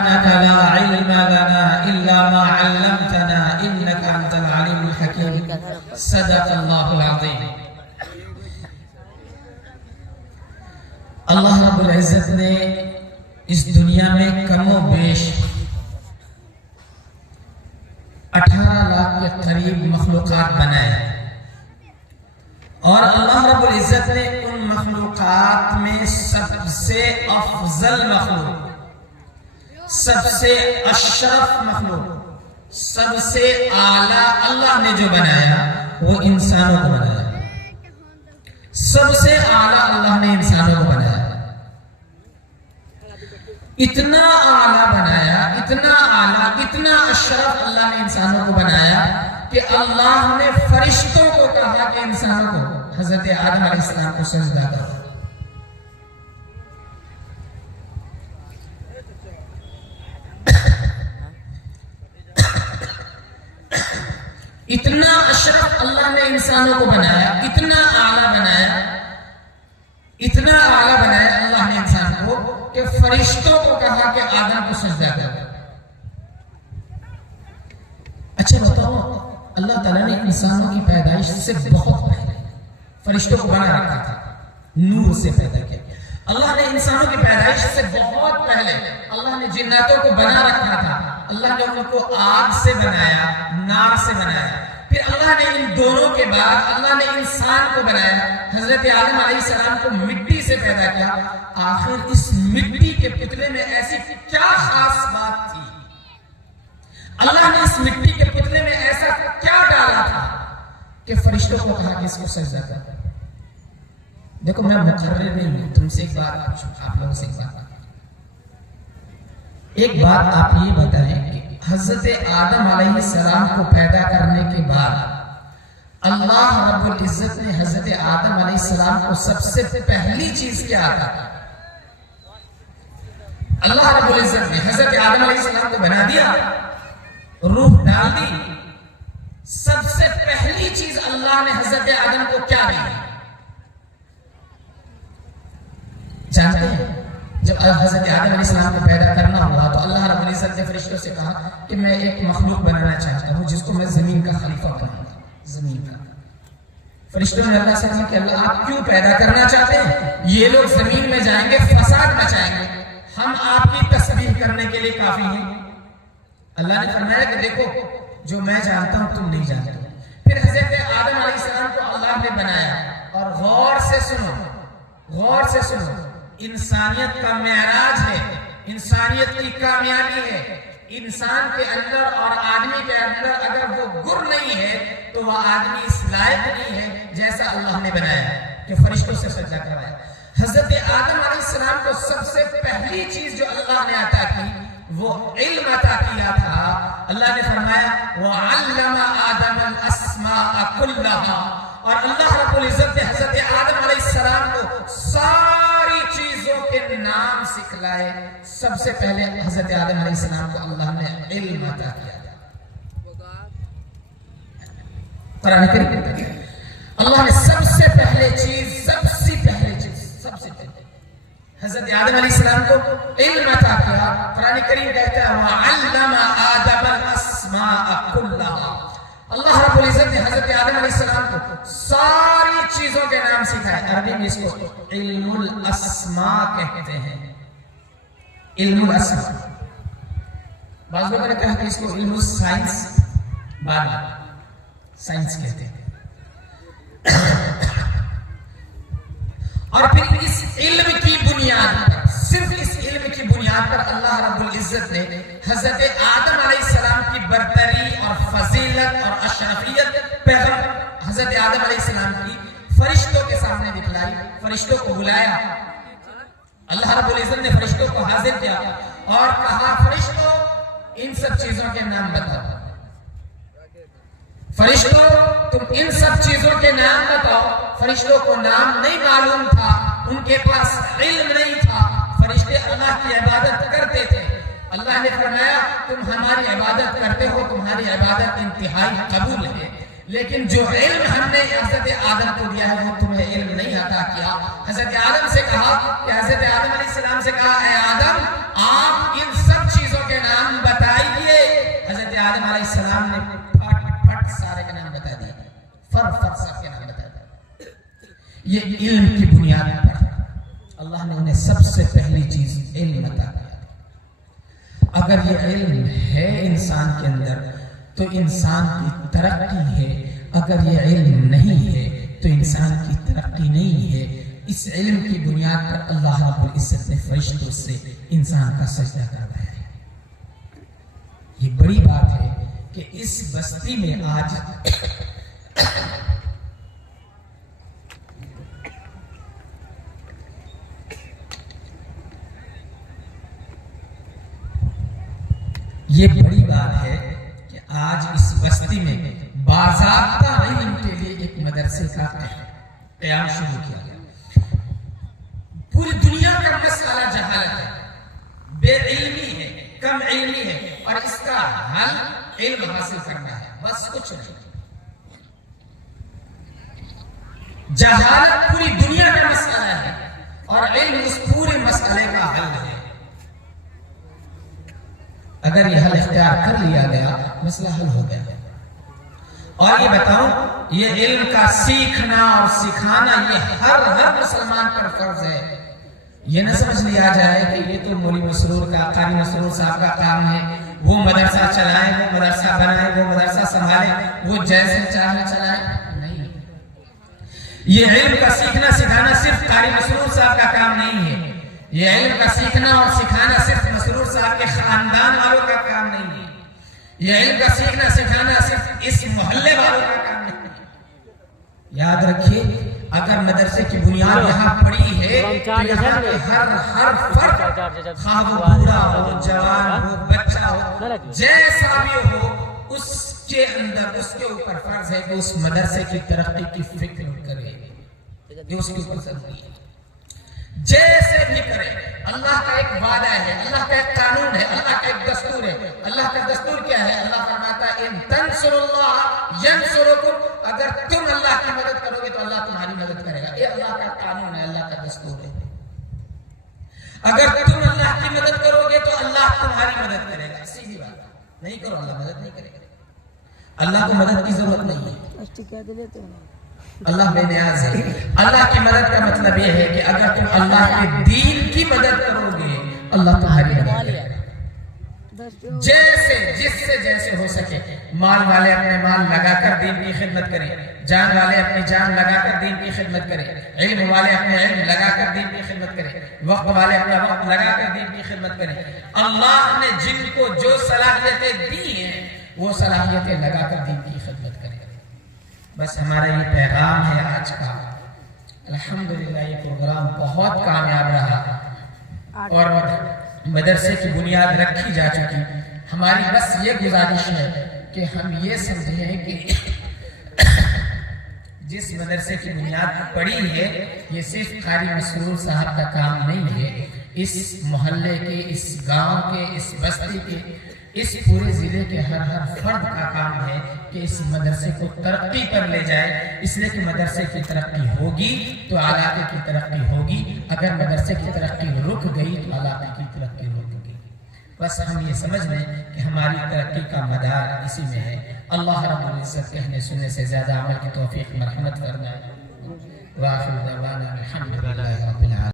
لا علم لنا إلا ما علمتنا إنك أنت العليم الحكيم صدق الله العظيم۔ اللہ رب العزت نے اس دنیا میں کم و بیش 18 لاکھ کے قریب مخلوقات بنائے، اور اللہ رب العزت نے ان مخلوقات میں سب سے افضل مخلوق، سب سے اشرف مخلوق، سب سے اعلیٰ اللہ نے جو بنایا وہ انسانوں کو بنایا۔ سب سے اعلیٰ اللہ نے انسانوں کو بنایا، اتنا اعلیٰ بنایا، اتنا اعلیٰ، اتنا اشرف اللہ نے انسانوں کو بنایا کہ اللہ نے فرشتوں کو کہا کہ انسانوں کو، حضرت آدم علیہ السلام کو سجدہ کرو۔ اتنا اشرف اللہ نے انسانوں کو بنایا، اتنا اعلیٰ بنایا، اتنا اعلیٰ بنایا اللہ نے انسان کو کہ فرشتوں کو کہا کہ آدم کو سجدہ کرو۔ اچھا بتاؤ، اللہ تعالیٰ نے انسانوں کی پیدائش سے بہت پہلے فرشتوں کو بنا رکھا تھا، نور سے پیدا کیا۔ اللہ نے انسانوں کی پیدائش سے بہت پہلے اللہ نے جناتوں کو بنا رکھا تھا۔ اللہ نے ان کو آگ سے بنایا، نار سے بنایا۔ پھر اللہ نے ان دونوں کے بعد اللہ نے انسان کو بنایا، حضرت آدم علیہ السلام کو مٹی سے پیدا کیا۔ آخر اس مٹی کے پتلے میں ایسی کیا خاص بات تھی؟ اللہ نے اس مٹی کے پتلے میں ایسا کیا ڈالا تھا کہ فرشتوں کو کہا کہ اس کو سجدہ کر۔ دیکھو میں مقرر نہیں ہوں، تم سے ایک بات پوچھوں، آپ لوگوں سے ایک بات آپ یہ بتائیں کہ حضرت آدم علیہ السلام کو پیدا کرنے کے بعد اللہ رب العزت نے حضرت آدم علیہ السلام کو سب سے پہلی چیز کیا تھا؟ اللہ رب العزت نے حضرت آدم علیہ السلام کو بنا دیا، روح ڈال دی، سب سے پہلی چیز اللہ نے حضرت آدم کو کیا دی؟ جانتے ہیں؟ جب حضرت آدم علیہ السلام کو پیدا کرنا ہوا تو اللہ رب العزت نے فرشتوں سے کہا کہ میں ایک مخلوق بنانا چاہتا ہوں جس کو میں زمین کا خلیفہ بناؤں گا، زمین کا۔ فرشتوں نے اللہ سے کہا کہ اللہ آپ کیوں پیدا کرنا چاہتے ہیں؟ یہ لوگ زمین میں جائیں گے، فساد مچائیں گے، ہم آپ کی تسبیح کرنے کے لیے کافی ہیں۔ اللہ نے فرمایا کہ دیکھو جو میں جانتا ہوں تم نہیں جانتے۔ پھر حضرت آدم علیہ السلام کو اللہ نے بنایا، اور غور سے سنو، غور سے سنو، انسانیت کا معراج ہے، انسانیت کی کامیابی ہے۔ انسان کے اندر اور آدمی کے اندر اگر وہ گر نہیں ہے تو وہ آدمی اس لائق نہیں ہے جیسا اللہ نے بنایا کہ فرشتوں سے سجدہ کروایا۔ حضرت آدم علیہ السلام کو سب سے پہلی چیز جو اللہ نے عطا کی وہ علم عطا کیا تھا۔ اللہ نے فرمایا وَعَلَّمَ آدَمَ الْأَسْمَاءَ كُلَّهَا، اور اللہ رب العزت نے حضرت آدم علیہ السلام کو ساری چیزوں کے نام سکھلائے۔ سب سے پہلے حضرت آدم علیہ السلام کو اللہ نے علم عطا کیا تھا۔ قرآن کریم اللہ نے سب سے پہلے چیز حضرت آدم علیہ السلام کو علم عطا کیا۔ قرآن کریم کہتا ہے وَعَلَّمَ آدَمَ الْأَسْمَاءَ كُلَّهَا، اللہ رب العزت نے حضرت آدم علیہ السلام کو ساری چیزوں کے نام سکھائے۔ عربی میں اس کو علم الاسماء کہتے ہیں، علم الاسماء۔ بعض لوگوں نے کہا کہ اس کو علم السائنس، بعد سائنس کہتے ہیں۔ اور پھر اس علم کی بنیاد پر، صرف اس علم کی بنیاد پر اللہ رب العزت نے حضرت آدم علیہ السلام کی برتری اور فضیلت اور اشرفیت پیغمبر حضرت آدم علیہ السلام کی فرشتوں کے سامنے دکھلائی، فرشتوں کو بلایا۔ اللہ رب العزت نے فرشتوں کو حاضر کیا اور کہا فرشتوں ان سب چیزوں کے نام بتاؤ، فرشتوں تم ان سب چیزوں کے نام بتاؤ۔ فرشتوں کو نام نہیں معلوم تھا، ان کے پاس علم نہیں تھا، فرشتے اللہ کی عبادت کرتے تھے۔ اللہ نے فرمایا تم ہماری عبادت کرتے ہو، تمہاری عبادت انتہائی قبول ہے، لیکن جو علم ہم نے حضرت آدم کو دیا ہے وہ تمہیں علم نہیں عطا کیا۔ حضرت آدم سے کہا کہ حضرت آدم علیہ السلام سے کہا اے آدم آپ ان سب چیزوں یہ علم کی بنیاد پر اللہ نے انہیں سب سے پہلی چیز علم عطا کیا. اگر یہ علم ہے انسان کے اندر تو انسان کی ترقی ہے. اگر یہ علم نہیں ہے تو انسان کی ترقی نہیں ہے. اس علم کی بنیاد پر اللہ رب العزت نے فرشتوں سے انسان کا سجدہ کروایا ہے. یہ بڑی بات ہے کہ اس بستی میں آج یہ بڑی بات ہے کہ آج اس بستی میں باضابطہ علم کے لیے ایک مدرسے کا قیام شروع کیا گیا. پوری دنیا کا مسئلہ جہالت ہے، بے علمی ہے، کم علمی ہے، اور اس کا حل علم حاصل کرنا ہے، بس کچھ نہیں. جہالت پوری دنیا کا مسئلہ ہے اور علم اس پورے مسئلے کا حل ہے. اگر یہ حل اختیار کر لیا گیا مسئلہ حل ہو گیا. اور یہ بتاؤں، یہ علم کا سیکھنا اور سکھانا یہ ہر مسلمان پر فرض ہے. یہ نہ سمجھ لیا جائے کہ یہ تو مولوی مسرور کا، قاری مسرور صاحب کا کام ہے، وہ مدرسہ چلائیں، وہ مدرسہ بنائیں، وہ مدرسہ سنبھالیں، وہ جیسے چاہے چلائیں. نہیں، یہ علم کا سیکھنا سکھانا صرف قاری مسرور صاحب کا کام نہیں ہے. یہ علم کا سیکھنا اور سکھانا صرف مسرور صاحب کے خاندان والوں کا کام نہیں ہے. یہ علم کا سیکھنا سکھانا صرف اس محلے والوں کا کام نہیں ہے. یاد رکھیے، اگر مدرسے کی بنیاد یہاں پڑی ہے تو یہاں کے ہر فرد، خواہ وہ بوڑھا ہو، جوان ہو، بچہ ہو، جیسا بھی ہو، اس کے اندر اس کے اوپر فرض ہے کہ اس مدرسے کی ترقی کی فکر کرے. یہ اس کے اوپر ضروری ہے. جیسے بھی کرے. اللہ کا ایک وعدہ ہے، اللہ کا ایک قانون ہے، اللہ کا ایک دستور ہے. اللہ کا دستور کیا ہے؟ اللہ فرماتا ہے ان تنصروا اللہ ینصرکم. اگر تم اللہ کی مدد کرو گے تو اللہ تمہاری مدد کرے گا. یہ اللہ کا قانون ہے، اللہ کا دستور ہے. اگر تم اللہ کی مدد کرو گے تو اللہ تمہاری مدد کرے گا. سیدھی بات. نہیں کرو اللہ مدد نہیں کرے گا. اللہ کو مدد کی ضرورت نہیں ہے. اللہ بے نیاز ہے. اللہ کی مدد کا مطلب یہ ہے کہ اگر تم اللہ کے دین کی مدد کرو گے اللہ تمہاری مدد کرے گا. جیسے ہو سکے. مال والے اپنے مال لگا کر دین کی خدمت کریں، جان والے اپنی جان لگا کر دین کی خدمت کریں، علم والے اپنے علم لگا کر دین کی خدمت کریں، وقت والے اپنا وقت لگا کر دین کی خدمت کریں. اللہ نے جن کو جو صلاحیتیں دی ہیں وہ صلاحیتیں لگا کر دین کی خدمت کریں. بس ہمارا یہ پیغام ہے آج کا. الحمدللہ یہ پروگرام بہت کامیاب رہا اور مدرسے کی بنیاد رکھی جا چکی. ہماری بس یہ گزارش ہے کہ ہم یہ سمجھیں کہ جس مدرسے کی بنیاد پڑی ہے یہ صرف قاری مسرور صاحب کا کام نہیں ہے. اس محلے کے، اس گاؤں کے، اس بستی کے، اس پورے ضلع کے ہر فرد کا کام ہے کہ اس مدرسے کو ترقی پر لے جائے. اس لیے کہ مدرسے کی ترقی ہوگی تو علاقے کی ترقی ہوگی. اگر مدرسے کی ترقی رک گئی تو علاقے کی ترقی رک گئی. بس ہم یہ سمجھ لیں کہ ہماری ترقی کا مدار اسی میں ہے. اللہ رب العزت کہنے سننے سے زیادہ عمل کی توفیق مرحمت فرمائے. وآخر دعوانا الحمدللہ رب العالمین.